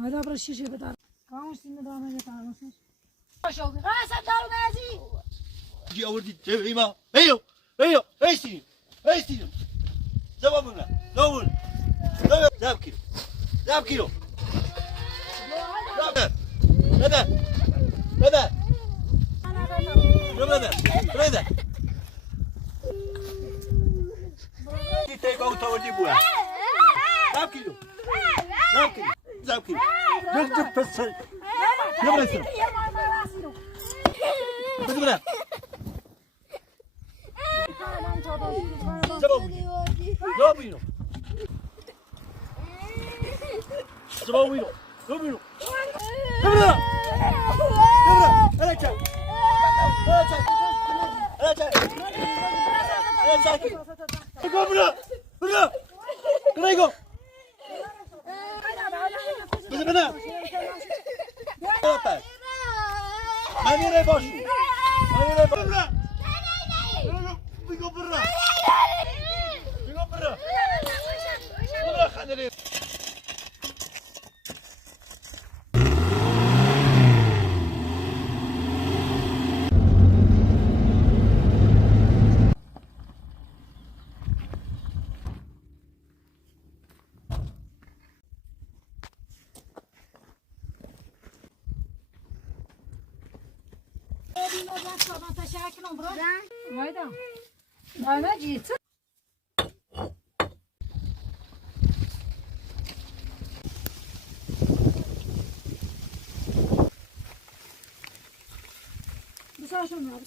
هذا برا الشيشة بدار كاموس النظام اللي تعرفه شوفي غاسل دارو نازي جي أوردي تبعيما أيو أيو أيسين أيسين زوامنا زوامنا زاب كيلو زاب كيلو زاب ماذا ماذا ماذا ماذا تيجي أو تودي بوها زاب كيلو زاب كيلو زاب كيلو جد بس يلا يسوي بدنا زوامينو زوامينو زوامينو بدنا بدنا أنا جاي أنا جاي أنا جاي أنا جاي بدنا بدنا كريجو بدنا ماني ريباشو ماني ريباشو برا بيجو برا بيجو برا برا خليني أنا جيت بس عشان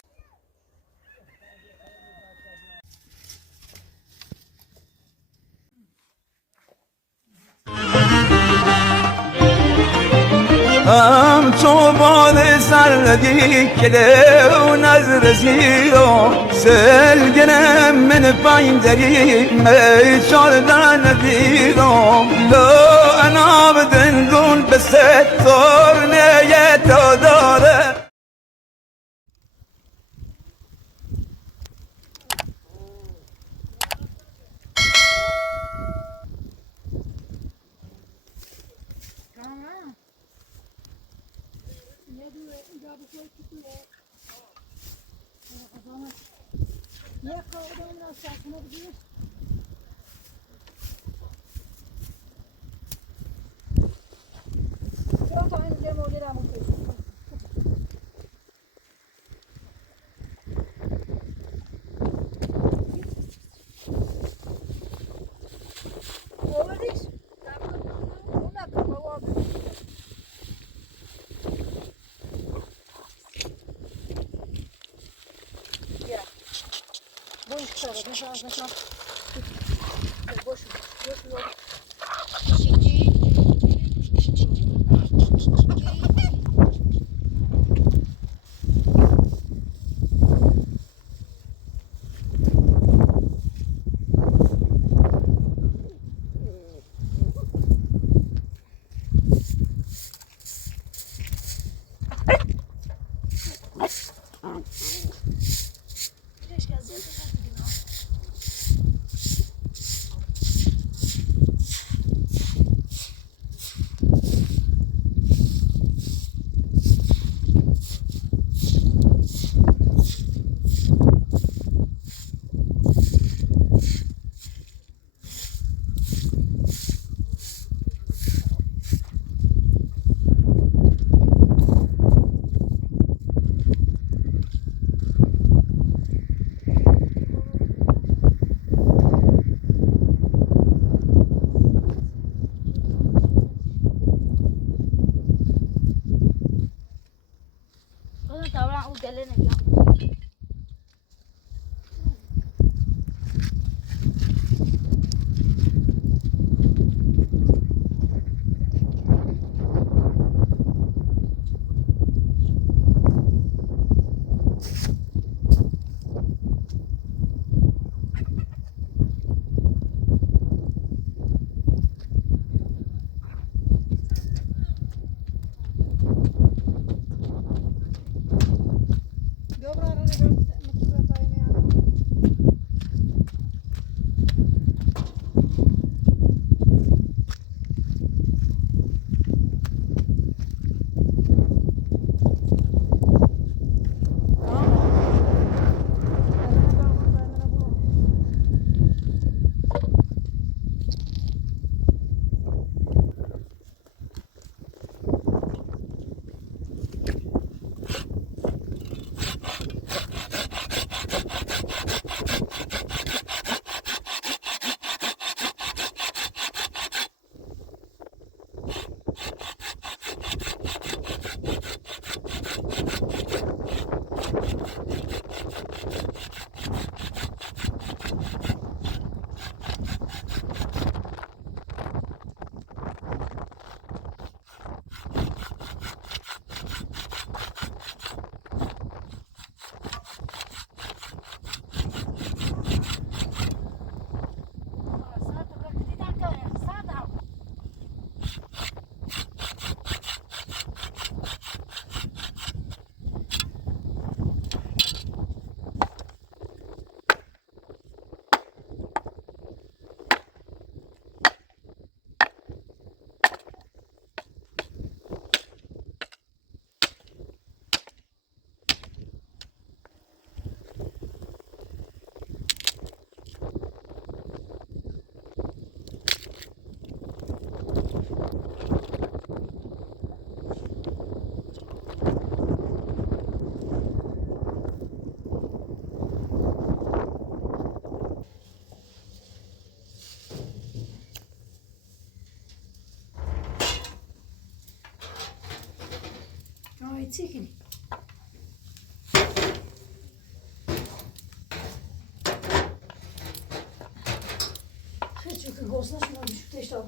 صوبان سردی کده و نظر زیرو سلگنم من پایندری میچاردن دیرو لو انا بدن دون بسه تورنه تا داره çekil. Hiç yok. Gosna şuna düşük de işte al.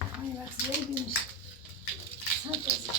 Ay bak size bilmiş. Sen kızım.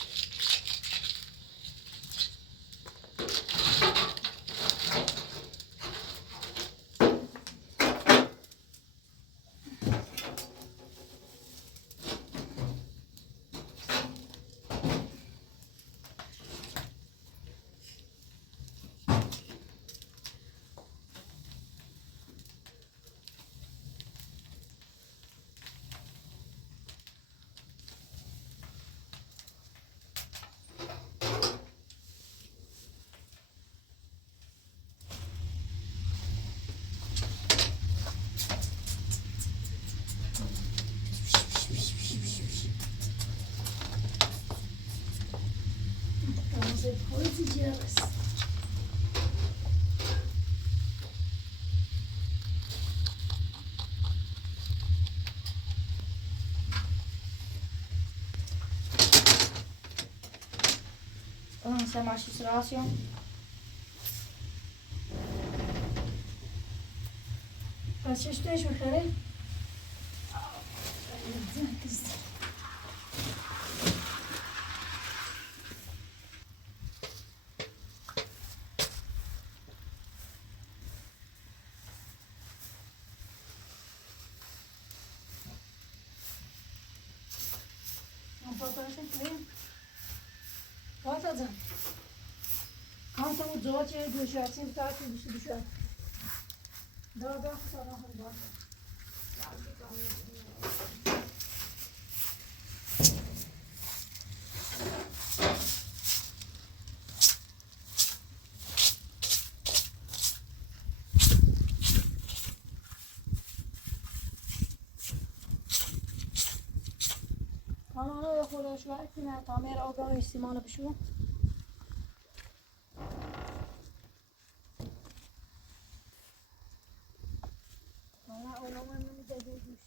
Vamos depois de dias. Sen masz racją. Kaç yaşındayız bakalım? Patlıcan. Kantamı zoğaçaya düşersin, bir tane düşer. Daha sana bak. أنا أخذ شوية من تعمير أو قوي السمانة بشو أنا أول ما من جديد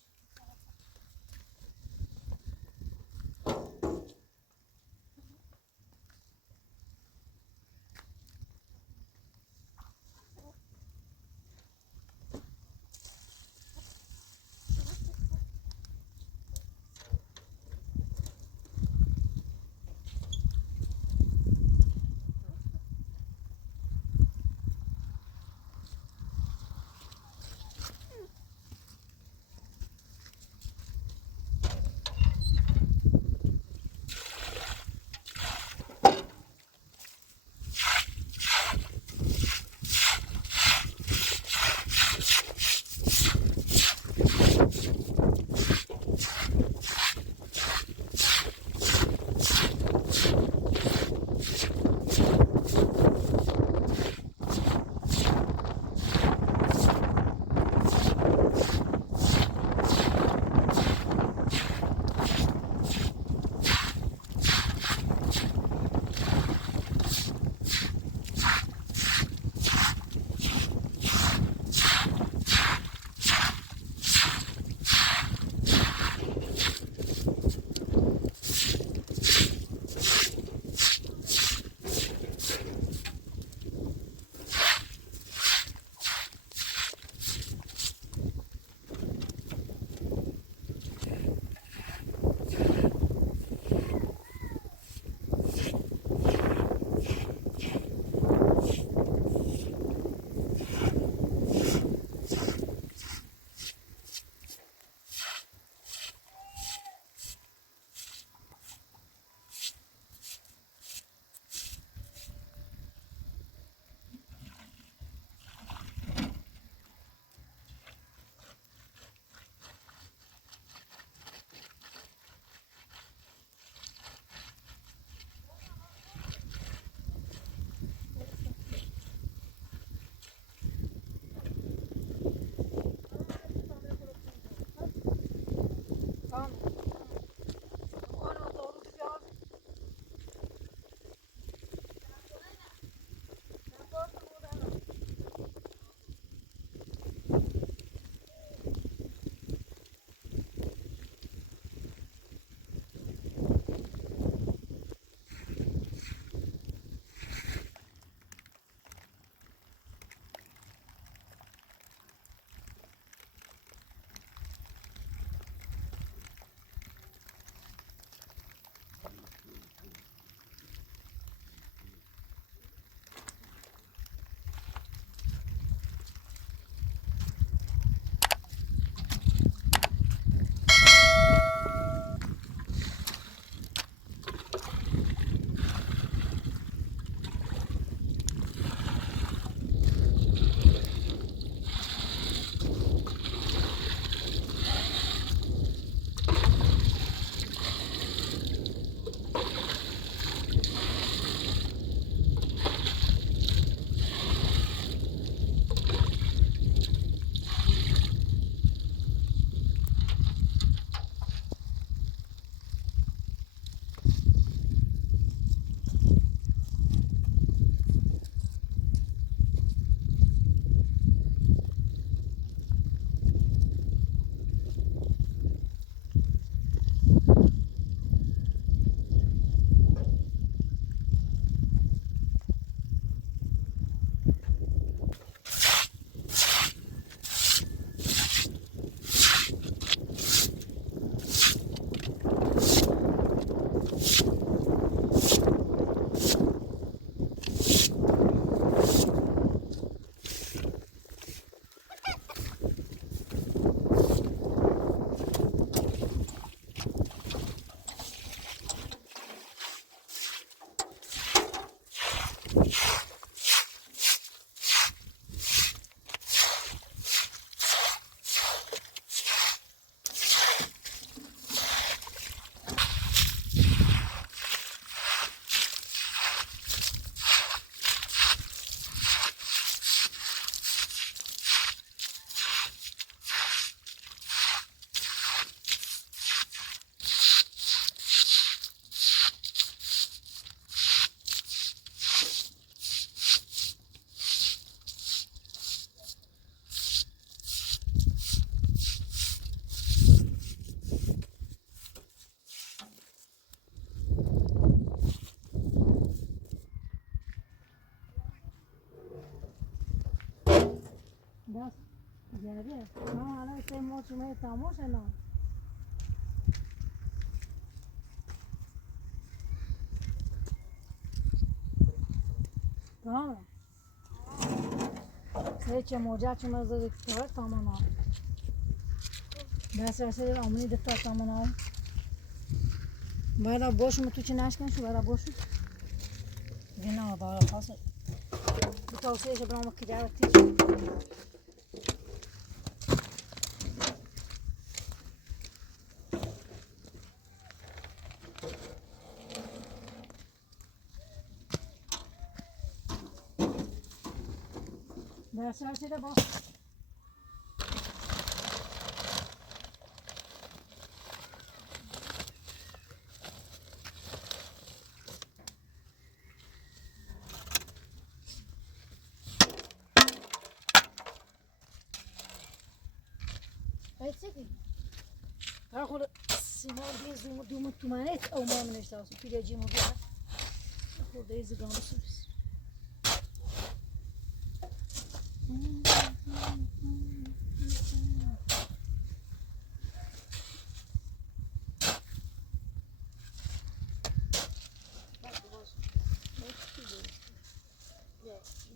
دیگه بیا ما الان سه ماه شما تماس نه tamam سه موجه چه مزه دکتر تمام دست امنی دکتر تمام بعد باش تو چه نشکن شو بعد باش نه بعد خاص توصیهش برام که دعوتی دست سر باش خود سیمار بیز دوم تومنت او ما منشته هستم پیدا جیمو بیاد خورده ایزی گامه سوریس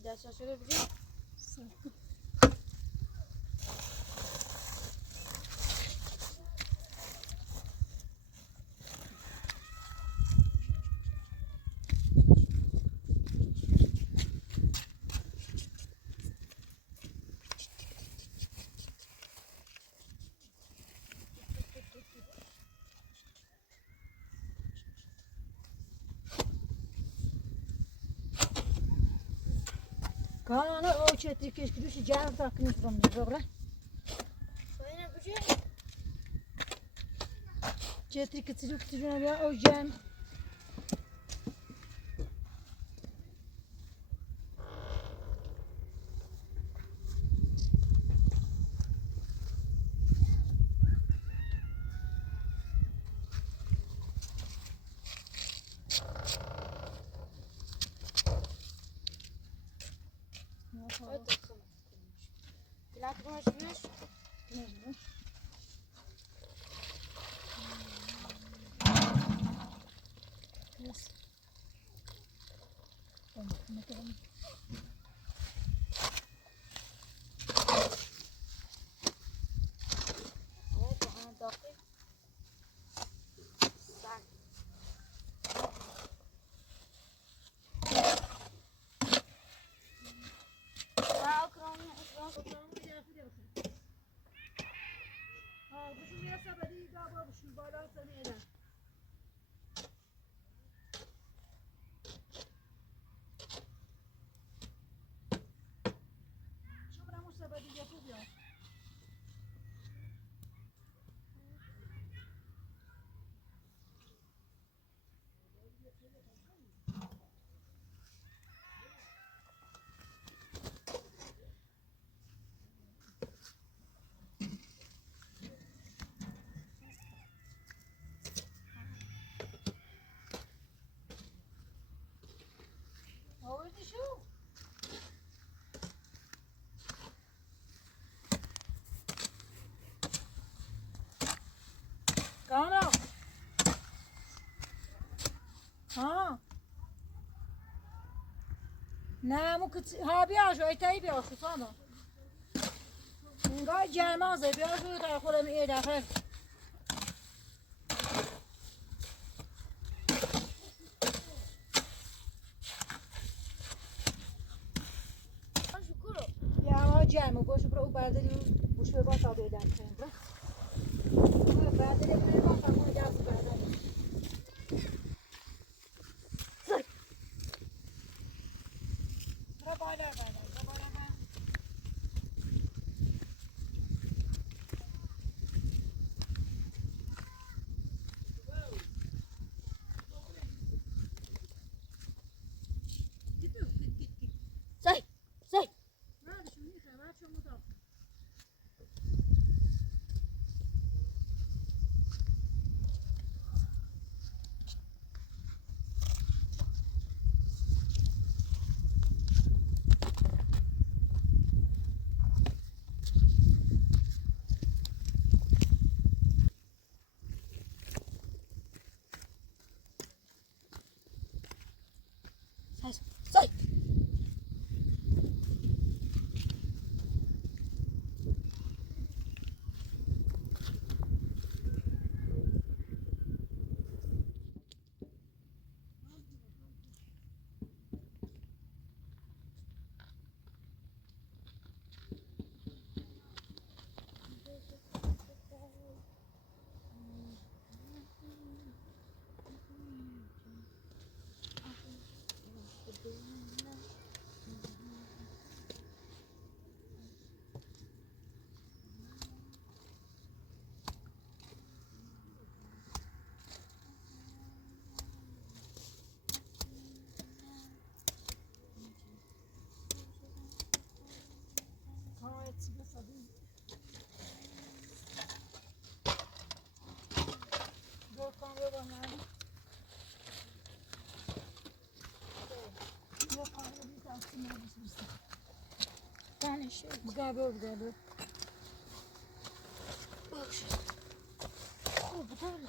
دست شده بگیم Kana o çetri keşke düşü canım takını from dobra. Sayın Abucu. Çetri kıtırı kıtırı ya o can. Plak konuşmuş. Ne? Yes. Tamam, ne kadar? Evet, daha dakik. Sak. Daha okranı, Ha, bu şu yasa bedi galiba bu şu bala seni eder. Şu bana musa bedi yapıyor ya. Oldu şu. Kana. Ha. نه ممكن ها بياجو اي تاي بياجو فاهمة نقاي جامازة بياجو تاخذ من ايه داخل يا ما جامو باش برو بعدين وش بقى بيدان فين بعدين بقى تقول جاز بعدين بالا بقابل بقابل خوب بطول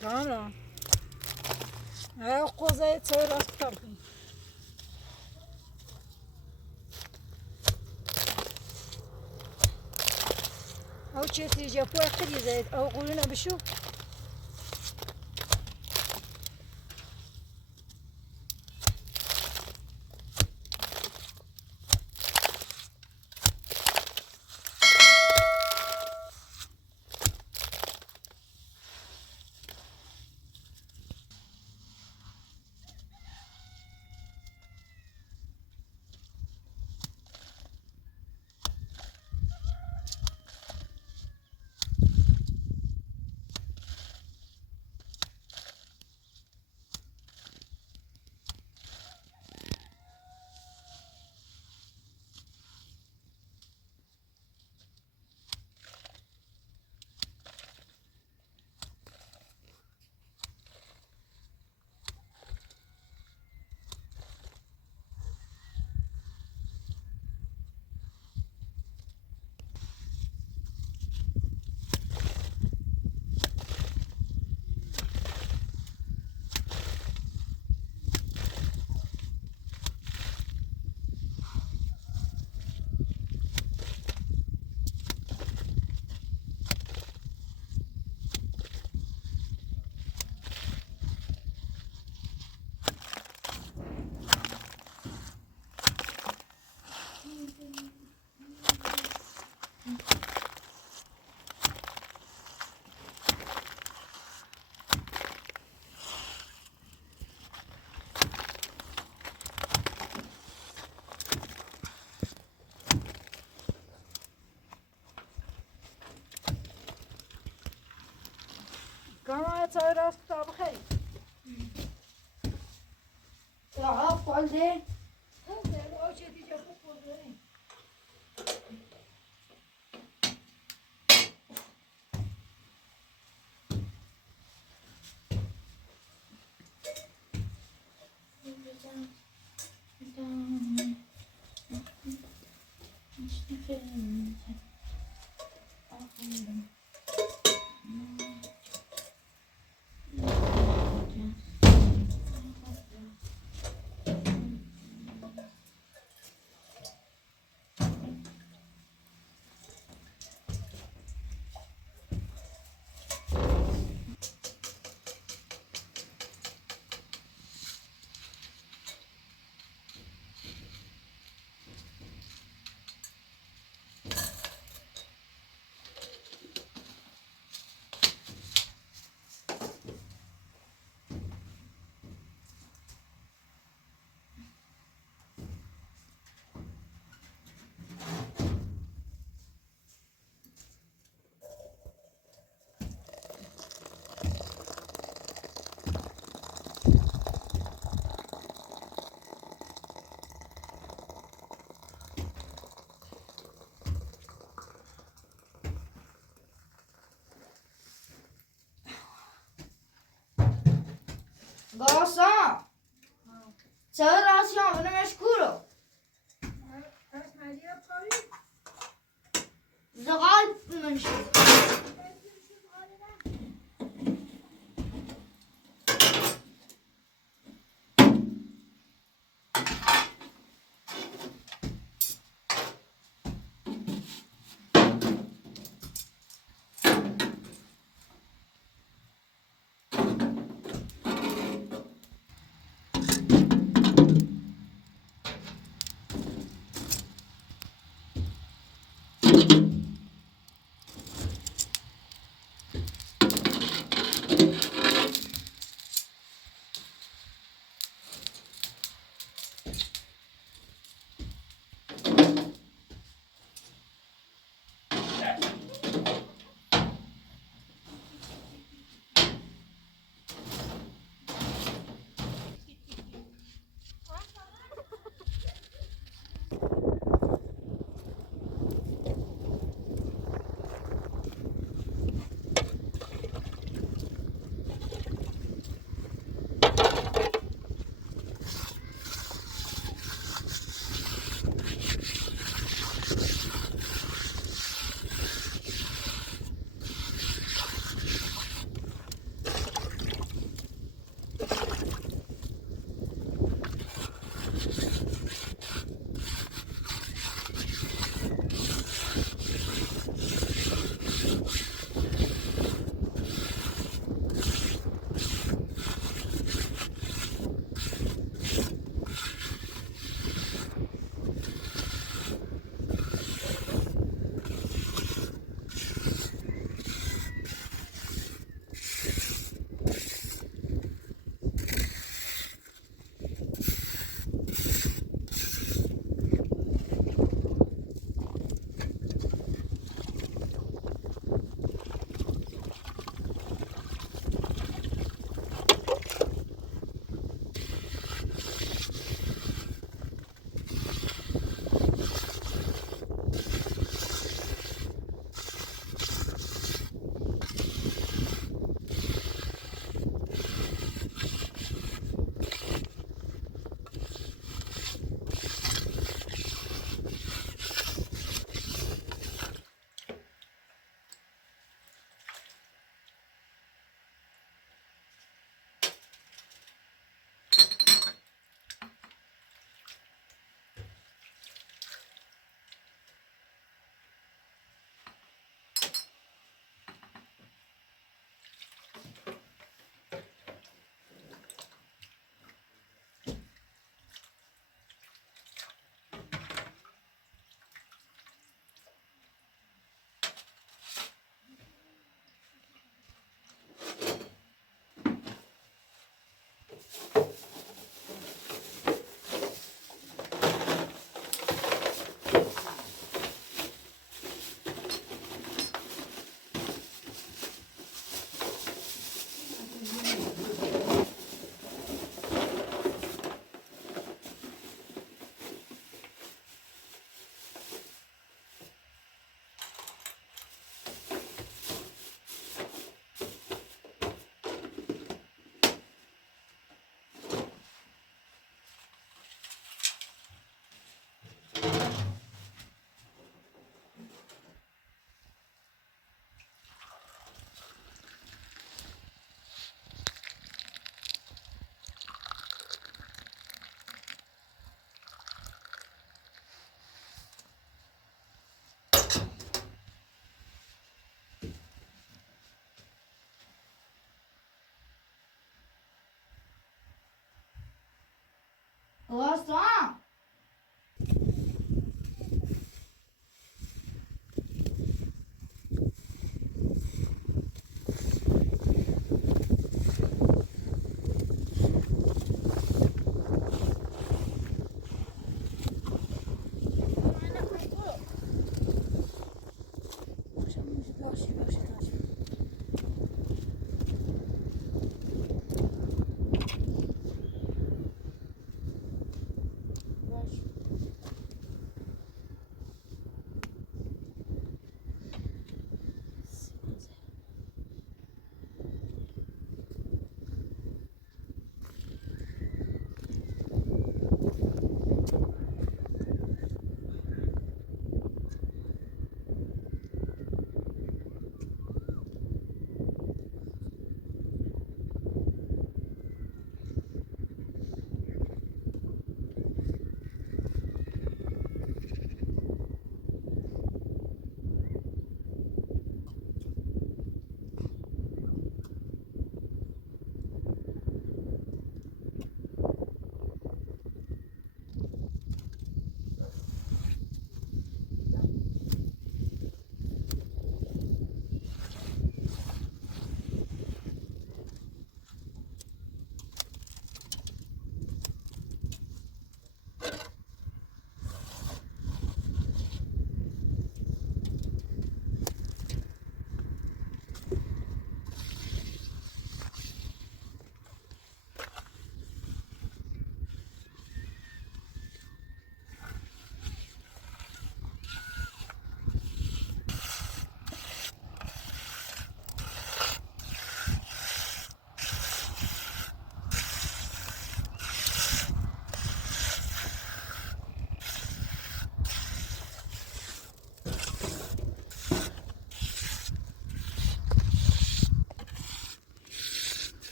Tamam. Kozaya çayır atıp tarafım. او چیزی جپو اخری زد او قولنا بشو كما تصير أصلا بخير. يا عفو عليه. هذا لو جدي جابوك وزين. Gosa. سوي راسي انا مشكورة زغال منشور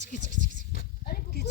Git git git git. أنا كنت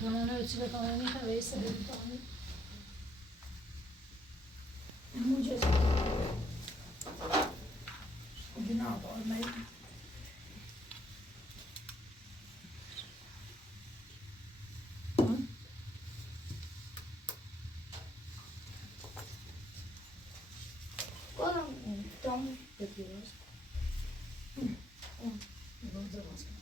Kanana ölçüde kanani havayı sebebi kanani. Mucize. Günah olmayı. Oğlum tam yapıyoruz. Burada baskın.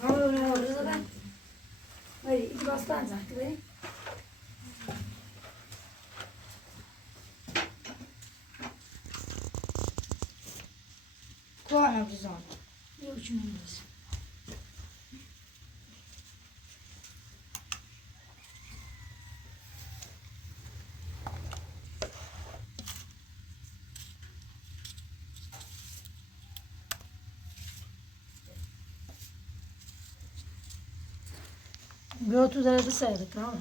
Kanana orada da. Hayır, iki bastan zaten be. Kuana bizon. Yok cümlemiz. Bir 30 arada saydık tamam mı?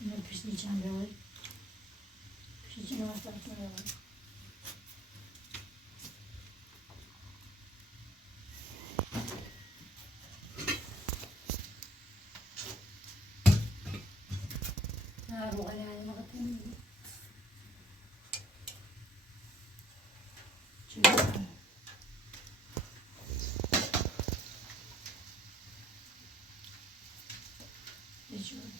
Ne pişireceğim böyle? Pişireceğim tarafına böyle. Bu ayağına bakayım. Çünkü geçiyorum.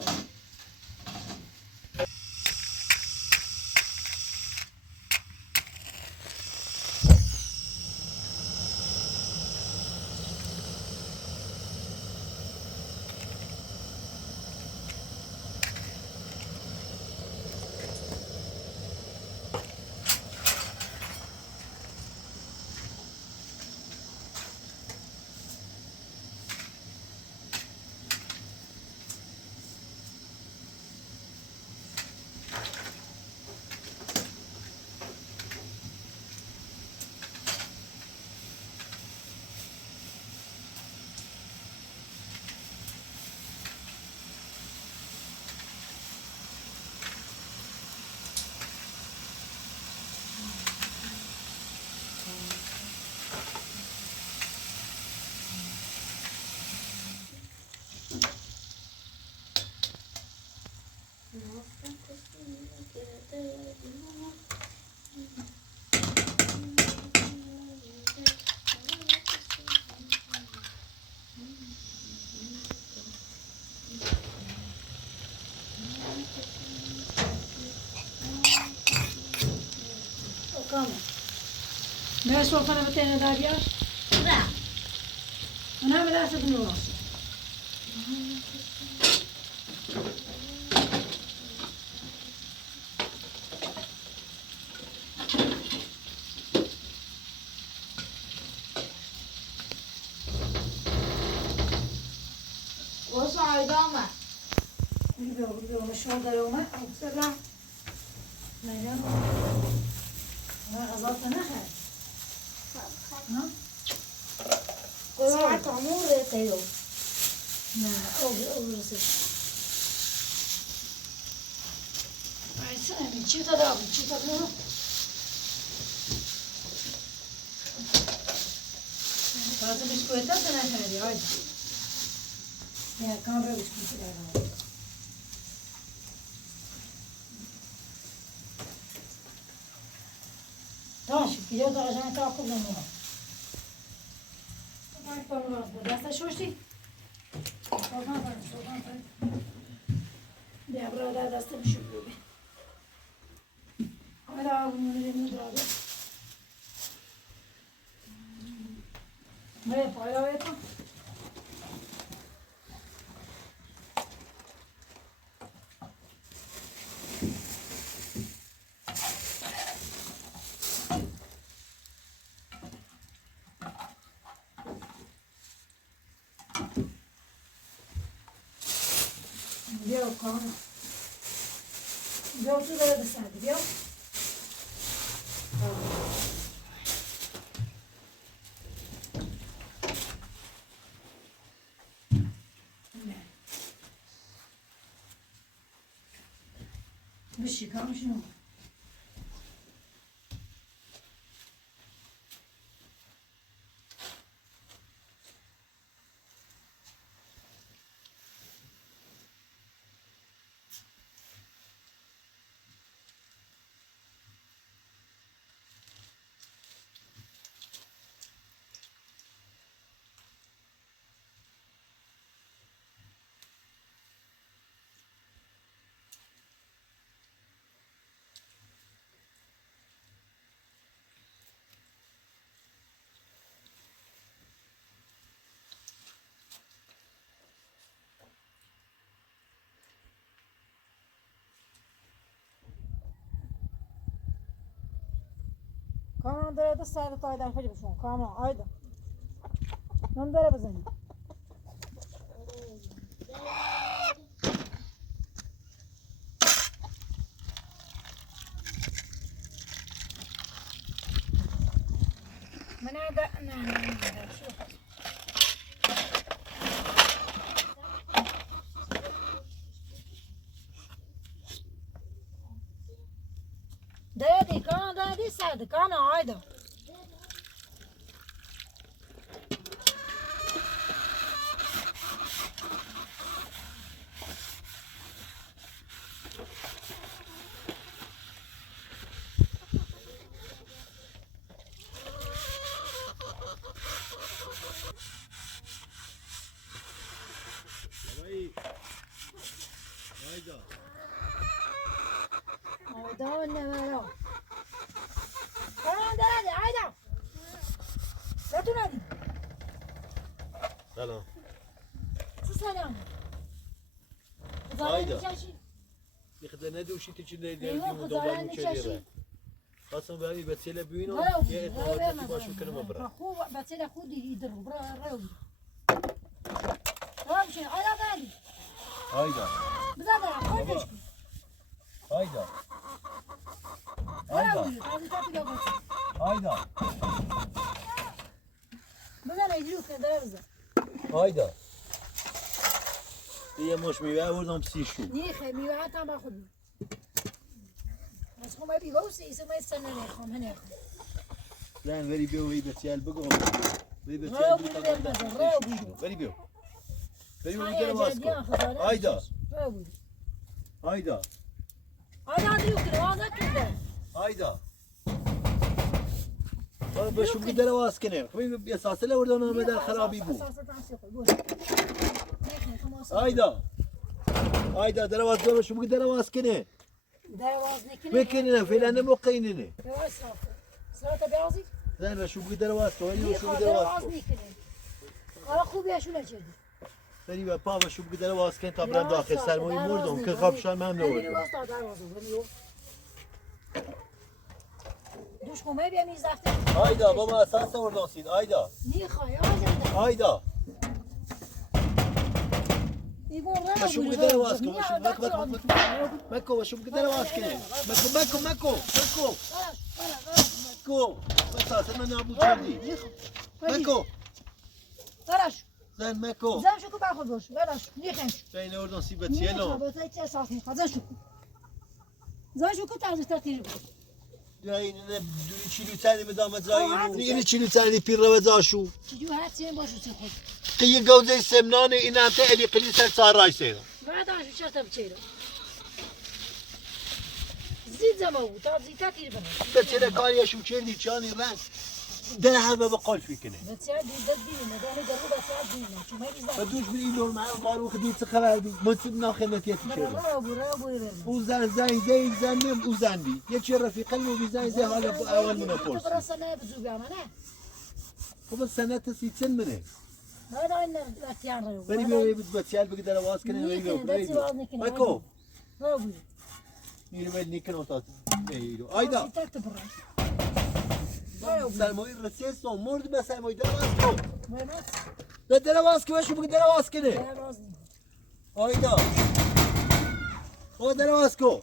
ما سلطانة بتاعنا دابيا لا أنا بدأت بنوصل وصل عظامة بيقولوا مشوار دلومة أو بسرعة لا يلا أنا غزلت نخل ها ساعة عمور تيو لا أو رسل هاي سامي شو تدابي شو تدابي فاتو بسكويتات أنا هذي عادي يا كاميرا بسكويتات ماشي كيلو درجة تاكل منها طبعا طبعا بدأت شوشي طبعا ده برا دست مشو بيه على من درجة ما يفعل ويتا بيو كان بيو شو ده بسند بيو بشي كام شنو كمان داره دست سر تای در خیلی بشون کامان آیدا من داره بزنی من هذا نه شو دادي كان دادي سعد كان عايدة عايدة ولا ما كمان دادي عايدة لا تنادي سلام سلام عايدة يخدم ندي وشي تيجي ندي مدوبر مشاريره خاصة بهذه بتسيله بينو يا إخواتي باشو كلمة برا خو بتسيله خودي يدرو برا راوي رامشي عايدة دادي عايدة بزاف خودي عايدة راوي هذه تاتي قبل عايدة بزاف يجيوك درزة عايدة هي مش ميوه وردم بسيشو نيخه ميوه هم باخذ بس هم بيجوسي يسمى السنة نيخهم هنيخ لا فري بيو هي بتسيال بقوم فري راو بتسيال بيدو بالمزر راو بيدو فري بيو فري بيو كده ماسكو عايدة راو بيدو عايدة هذا يمكن هذا كده عايدة بشو بدي لواس كنه خبي اساس له وردنا مدى خرابي بو عايدة عايدة درواز دول شو بدي لواس كنه دواز نكنه مكننا في لأنه مقيننا دواز صافي صلاة بيازي زين وشو بقدر واسكو وين نی وشو خاطر بقدر آز واسكو میکنه حالا خوبی شو نچردی بری و پا وشو بقدر واسكو تا برم داخل سرمایه مردم که خوابشان مهم بری نورد واسه دروازه بری دوش خونه بیا میز دفتر آیدا بابا اساس ورداسید آیدا نی خواهی آزنده آیدا ایگون را وشو بوری بقدر را واسكو بوری. وشو نی مكو آدم مكو را مكو وشو بقدر واسكو مكو مكو اساس من ابو جدي مكو براش زين مكو زن شو که برخورد باش براش نیخنش بين ورداسي نیخ بتيلو با تا چه احساس میخواد زن شو که تازه تاتیر این دوری چیلو تانی مدام زایی این چیلو تانی پیر رو زاشو چجور هست چه باشو چه خود قی جوزه سمنانه این هم تعلی قلی سر سارای سیر بعد آنش چه تب چیرو زید زمان بود تا زیتا تیر بنا بتیره کاریشو چندی چانی رنگ ده همه بقال فیکنه بسیار دیدت دیدیم دانه درو بسیار دیدیم چون میگی زن بدوش من این نور معه قاروخ دید چه خبر بی منصب ناخنتیتی شده را بو برم او زن زی زنیم او زن بی یه چه رفیقه و بی زن حال اول منو پرسی برا سنه بزو بیامه نه خب سنت سی سن منه بعد این نتیان رو بری بی بتیال بگی آواز کنه بری بی مکو را بو میرو بید نیکن اوتاز میرو آیدا تکت برا سرمایه رسیست و مرد به سرمایه در آواز کن مهمت به در آواز که بشو بگی در آواز کنه راز نیم آیدا او در آواز کن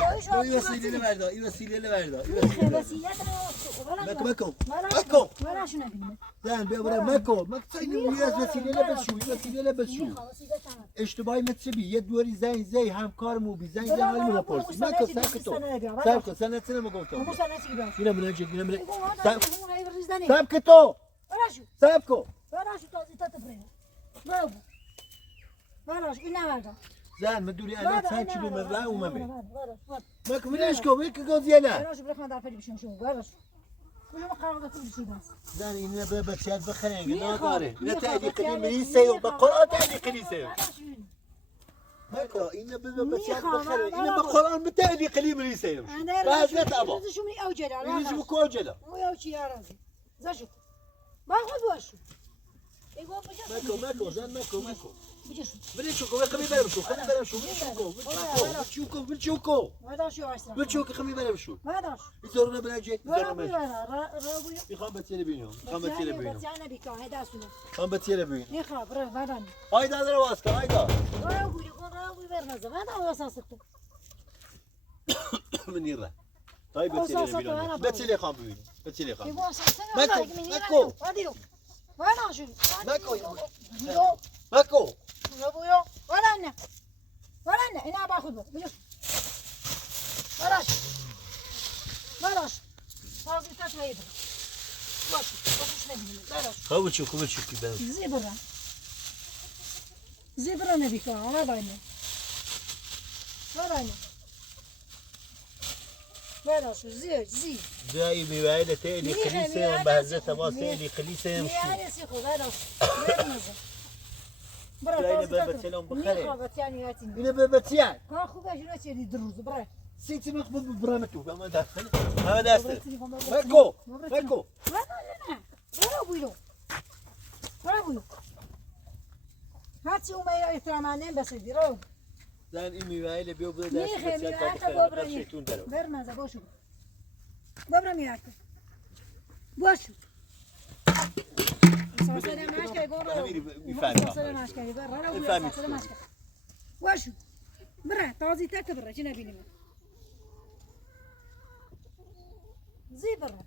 دادایش این وسیله بردا این وسیله بردا این وسیله وسیله وسیله مکو مکو وراش نبینه زن بیا برم مکو این وسیله بشو این وسیله بشو اشتباهی متسبی یه دوری زی همکار مو بی زنگ حال منو پرسی مکو سبکو سنت سنه مگوتم اینا من اجي اینا من سبکو سبکو زن مدوري انا 2 كيلو من راه وما بي ماك مناش كو هيك غوزيانا زن اینا بابا تشاد بخرين لا داري لا تادي قديم ليسه وبقرا تادي قليسه ماكو اینا بابا تشاد بخرين اینا بقران متادي قليل ليسه بعد لا تابا يجي بكو جلا ماكو زن ماكو بلشوكو خمي برمشو خمي برمشو بلشوكو خمي برمشو يزورنا بلاجي يخام بتيلي بينهم خام بتيلي بينهم خام بتيلي بينهم هايدا هذا واسكا هايدا من يرى طيب بتيلي بينهم بتيلي خام بينهم بتيلي خام ماكو ماكو ولا انا باخذ بجوز بلاش صار تتويد واش بلاش خبرشو كده زبرة نبيك على باينه بلاش زي دايما بعيدة تاني خليسة بهزتها ما تاني خليسة يمشي يا سيخو بلاش دايما بابتيلهم بخير بتياني ياتين هنا بابتيان كان خوبا شنو تشري دروز برا سيتي مخبوط ببرامتو فما داخل هذا داخل ماكو ولا بيلو هاتي وما يترامانين بس يديروا زين إمي بعيدة بيوبر داخل نيخي ميراتا بابرني برمزة بوشو بابرا ميراتا بوشو ساسرة ماشكا يقولوا ساسرة ماشكا يقولوا ساسرة ماشكا وشو برا تازي تاك برا شنو بيني زي برا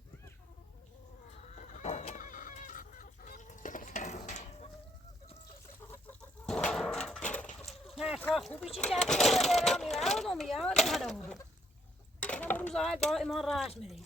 ها خوبی چی کرد میرم میاد هذا هو انا روز هاي دائما راش میری